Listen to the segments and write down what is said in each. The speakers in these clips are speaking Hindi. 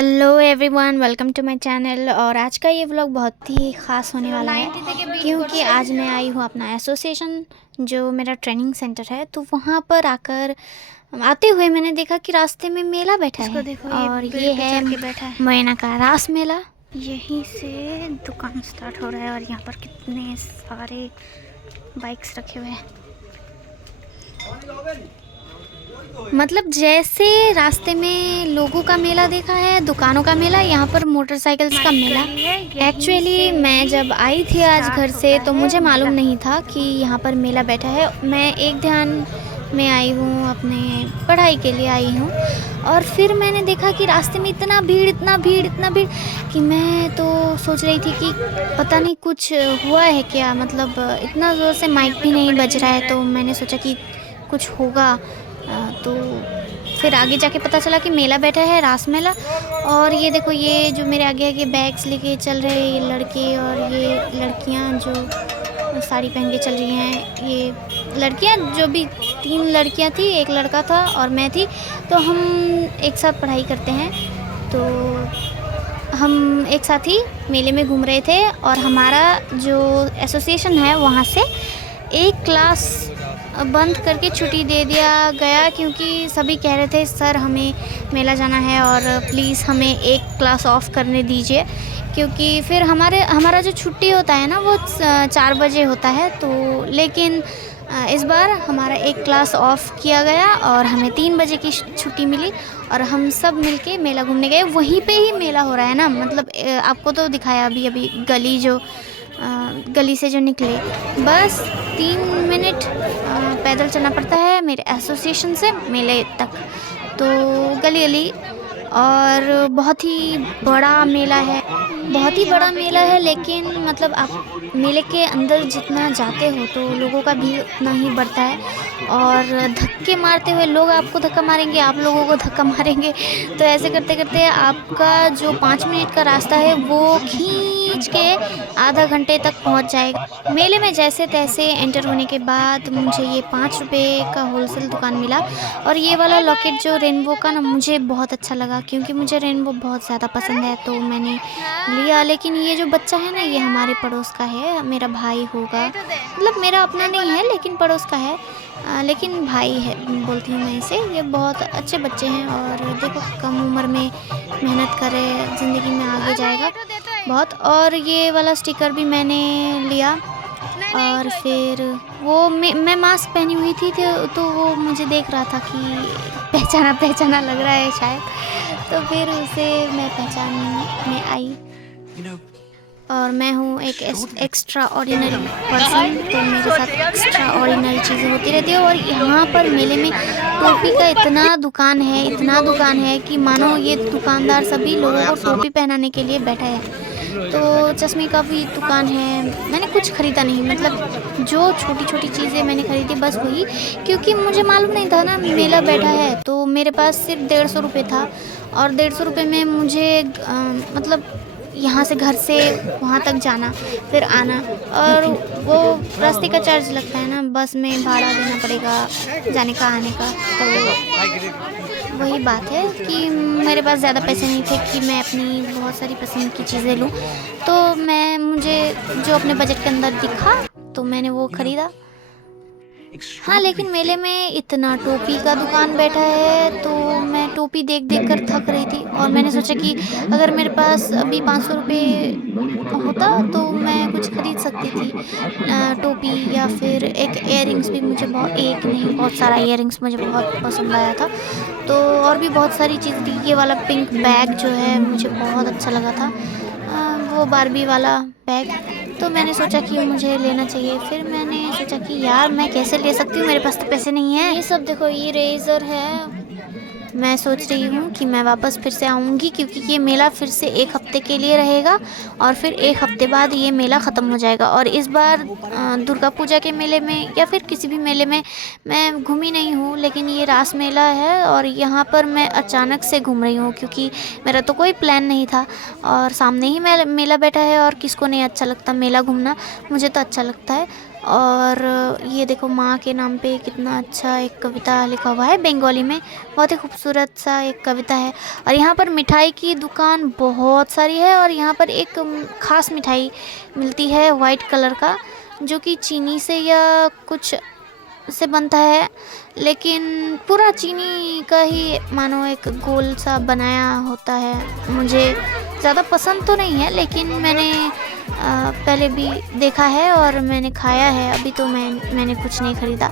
Hello everyone, welcome to my channel. और आज का ये व्लॉग बहुत ही ख़ास होने वाला है क्योंकि आज मैं आई हूँ अपना एसोसिएशन जो मेरा ट्रेनिंग सेंटर है। तो वहाँ पर आते हुए मैंने देखा कि रास्ते में मेला बैठा है। देखो और ये है मोइना का रास मेला। यहीं से दुकान स्टार्ट हो रहा है और यहाँ पर कितने सारे बाइक्स रखे हुए हैं। मतलब जैसे रास्ते में लोगों का मेला देखा है, दुकानों का मेला, यहाँ पर मोटरसाइकिल्स का मेला। एक्चुअली मैं जब आई थी आज घर से तो मुझे मालूम नहीं था कि यहाँ पर मेला बैठा है। मैं एक ध्यान में आई हूँ, अपने पढ़ाई के लिए आई हूँ। और फिर मैंने देखा कि रास्ते में इतना भीड़ कि मैं तो सोच रही थी कि पता नहीं कुछ हुआ है क्या। मतलब इतना ज़ोर से माइक भी नहीं बज रहा है, तो मैंने सोचा कि कुछ होगा। तो फिर आगे जाके पता चला कि मेला बैठा है, रास मेला। और ये देखो, ये जो मेरे आगे आगे बैग्स लेके चल रहे हैं ये लड़के और ये लड़कियां जो साड़ी पहन के चल रही हैं। ये लड़कियां जो भी 3 लड़कियां थी, एक लड़का था और मैं थी। तो हम एक साथ पढ़ाई करते हैं, तो हम एक साथ ही मेले में घूम रहे थे। और हमारा जो एसोसिएशन है वहाँ से एक क्लास बंद करके छुट्टी दे दिया गया क्योंकि सभी कह रहे थे सर हमें मेला जाना है और प्लीज़ हमें एक क्लास ऑफ करने दीजिए। क्योंकि फिर हमारा जो छुट्टी होता है ना वो 4 बजे होता है। तो लेकिन इस बार हमारा एक क्लास ऑफ किया गया और हमें 3 बजे की छुट्टी मिली। और हम सब मिलके मेला घूमने गए। वहीं पे ही मेला हो रहा है ना। मतलब आपको तो दिखाया अभी गली से जो निकले, बस 3 मिनट पैदल चलना पड़ता है मेरे एसोसिएशन से मेले तक। तो गली और बहुत ही बड़ा मेला है, बहुत ही बड़ा मेला है। लेकिन मतलब आप मेले के अंदर जितना जाते हो तो लोगों का भीड़ उतना ही बढ़ता है। और धक्के मारते हुए लोग आपको धक्का मारेंगे, आप लोगों को धक्का मारेंगे। तो ऐसे करते करते आपका जो 5 मिनट का रास्ता है वो खींच के आधा घंटे तक पहुंच जाएगा। मेले में जैसे तैसे एंटर होने के बाद मुझे ये 5 रुपये का होलसेल दुकान मिला। और ये वाला लॉकेट जो रेनबो का ना, मुझे बहुत अच्छा लगा क्योंकि मुझे रेनबो बहुत ज़्यादा पसंद है, तो मैंने लिया। लेकिन ये जो बच्चा है ना, ये हमारे पड़ोस का है, मेरा भाई होगा। मतलब मेरा अपना नहीं है लेकिन पड़ोस का है। लेकिन भाई है बोलती हूँ मैं इसे। ये बहुत अच्छे बच्चे हैं और देखो कम उम्र में मेहनत करे, ज़िंदगी में आगे जाएगा बहुत। और ये वाला स्टिकर भी मैंने लिया। और फिर वो मैं मास्क पहनी हुई थी तो वो मुझे देख रहा था कि पहचाना लग रहा है शायद। तो फिर उसे मैं पहचान में आई। और मैं हूँ एक एक्स्ट्रा ऑर्डिनरी पर्सन, तो मेरे साथ एक्स्ट्रा ऑर्डिनरी चीज़ें होती रहती है। और यहाँ पर मेले में टोपी का इतना दुकान है कि मानो ये दुकानदार सभी लोगों को टोपी पहनाने के लिए बैठा है। तो चश्मे का भी दुकान है। मैंने कुछ ख़रीदा नहीं, मतलब जो छोटी छोटी चीज़ें मैंने ख़रीदी बस वही, क्योंकि मुझे मालूम नहीं था ना मेला बैठा है। तो मेरे पास सिर्फ 150 रुपये था और 150 रुपये में मुझे मतलब यहाँ से घर से वहाँ तक जाना फिर आना, और वो रास्ते का चार्ज लगता है ना, बस में भाड़ा देना पड़ेगा जाने का आने का। तो वही बात है कि मेरे पास ज़्यादा पैसे नहीं थे कि मैं अपनी बहुत सारी पसंद की चीज़ें लूँ। तो मुझे जो अपने बजट के अंदर दिखा तो मैंने वो ख़रीदा। हाँ, लेकिन मेले में इतना टोपी का दुकान बैठा है तो मैं टोपी देख कर थक रही थी। और मैंने सोचा कि अगर मेरे पास अभी 500 रुपये होता तो मैं कुछ ख़रीद सकती थी, टोपी या फिर एक इयररिंग्स भी। मुझे बहुत सारा इयररिंग्स मुझे बहुत पसंद आया था। तो और भी बहुत सारी चीज़ थी। ये वाला पिंक बैग जो है मुझे बहुत अच्छा लगा था, वो बारबी वाला बैग। तो मैंने सोचा कि मुझे लेना चाहिए। फिर मैंने सोचा कि यार मैं कैसे ले सकती हूँ, मेरे पास तो पैसे नहीं हैं। ये सब देखो, ये इरेज़र है। मैं सोच रही हूँ कि मैं वापस फिर से आऊँगी क्योंकि ये मेला फिर से 1 हफ्ते के लिए रहेगा और फिर 1 हफ्ते बाद ये मेला ख़त्म हो जाएगा। और इस बार दुर्गा पूजा के मेले में या फिर किसी भी मेले में मैं घूमी नहीं हूँ, लेकिन ये रास मेला है और यहाँ पर मैं अचानक से घूम रही हूँ क्योंकि मेरा तो कोई प्लान नहीं था। और सामने ही मेला बैठा है और किसको नहीं अच्छा लगता मेला घूमना, मुझे तो अच्छा लगता है। और ये देखो माँ के नाम पे कितना अच्छा एक कविता लिखा हुआ है बंगाली में, बहुत ही खूबसूरत सा एक कविता है। और यहाँ पर मिठाई की दुकान बहुत सारी है, और यहाँ पर एक ख़ास मिठाई मिलती है वाइट कलर का, जो कि चीनी से या कुछ से बनता है, लेकिन पूरा चीनी का ही मानो एक गोल सा बनाया होता है। मुझे ज़्यादा पसंद तो नहीं है, लेकिन मैंने पहले भी देखा है और मैंने खाया है। अभी तो मैंने कुछ नहीं ख़रीदा।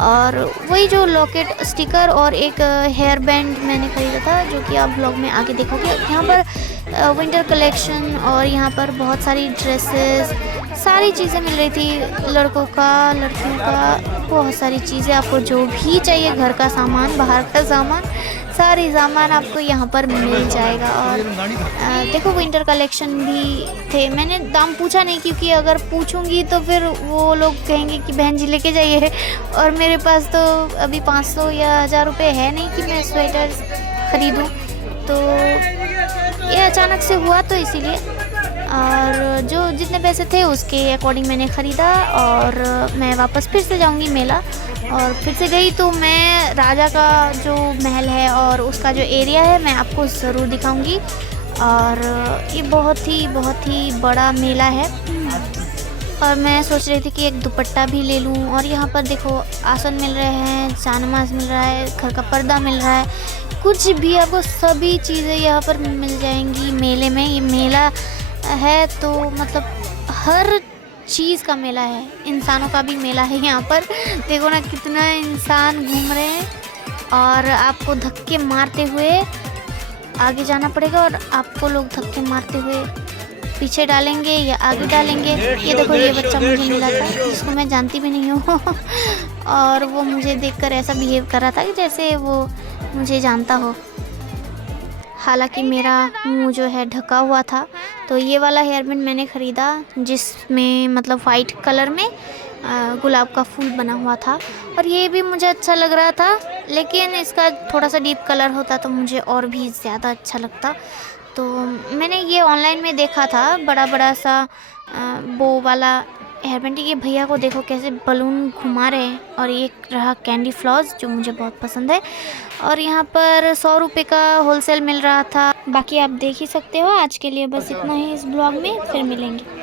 और वही जो लॉकेट स्टिकर और एक हेयर बैंड मैंने ख़रीदा था, जो कि आप ब्लॉग में आगे देखोगे। यहाँ पर विंटर कलेक्शन और यहाँ पर बहुत सारी ड्रेसेस, सारी चीज़ें मिल रही थी, लड़कों का, लड़कियों का, बहुत सारी चीज़ें। आपको जो भी चाहिए, घर का सामान, बाहर का सामान, सारी सामान आपको यहाँ पर मिल जाएगा। और देखो विंटर कलेक्शन भी थे। मैंने दाम पूछा नहीं, क्योंकि अगर पूछूंगी तो फिर वो लोग कहेंगे कि बहन जी लेके जाइए, और मेरे पास तो अभी 500 या 1000 रुपये है नहीं कि मैं स्वेटर ख़रीदूँ। तो ये अचानक से हुआ, तो इसीलिए, और जो जितने पैसे थे उसके अकॉर्डिंग मैंने ख़रीदा। और मैं वापस फिर से जाऊंगी मेला, और फिर से गई तो मैं राजा का जो महल है और उसका जो एरिया है मैं आपको ज़रूर दिखाऊंगी। और ये बहुत ही बड़ा मेला है। और मैं सोच रही थी कि एक दुपट्टा भी ले लूं। और यहाँ पर देखो आसन मिल रहे हैं, जानमाज़ मिल रहा है, घर का पर्दा मिल रहा है, कुछ भी आपको सभी चीज़ें यहाँ पर मिल जाएंगी मेले में। ये मेला है तो मतलब हर चीज़ का मेला है, इंसानों का भी मेला है यहाँ पर। देखो ना कितना इंसान घूम रहे हैं, और आपको धक्के मारते हुए आगे जाना पड़ेगा, और आपको लोग धक्के मारते हुए पीछे डालेंगे या आगे डालेंगे। ये देखो ये बच्चा मुझे मिला था, जिसको मैं जानती भी नहीं हूँ और वो मुझे देखकर ऐसा बिहेव कर रहा था कि जैसे वो मुझे जानता हो। हालांकि मेरा मुंह जो है ढका हुआ था। तो ये वाला हेयर बैंड मैंने ख़रीदा, जिसमें मतलब वाइट कलर में गुलाब का फूल बना हुआ था, और ये भी मुझे अच्छा लग रहा था, लेकिन इसका थोड़ा सा डीप कलर होता तो मुझे और भी ज़्यादा अच्छा लगता। तो मैंने ये ऑनलाइन में देखा था, बड़ा बड़ा सा बो वाला हेयर बैंड। ये भैया को देखो कैसे बलून घुमा रहे हैं। और ये रहा कैंडी फ्लॉस, जो मुझे बहुत पसंद है। और यहाँ पर 100 रुपये का होलसेल मिल रहा था। बाकी आप देख ही सकते हो। आज के लिए बस इतना ही इस ब्लॉग में, फिर मिलेंगे।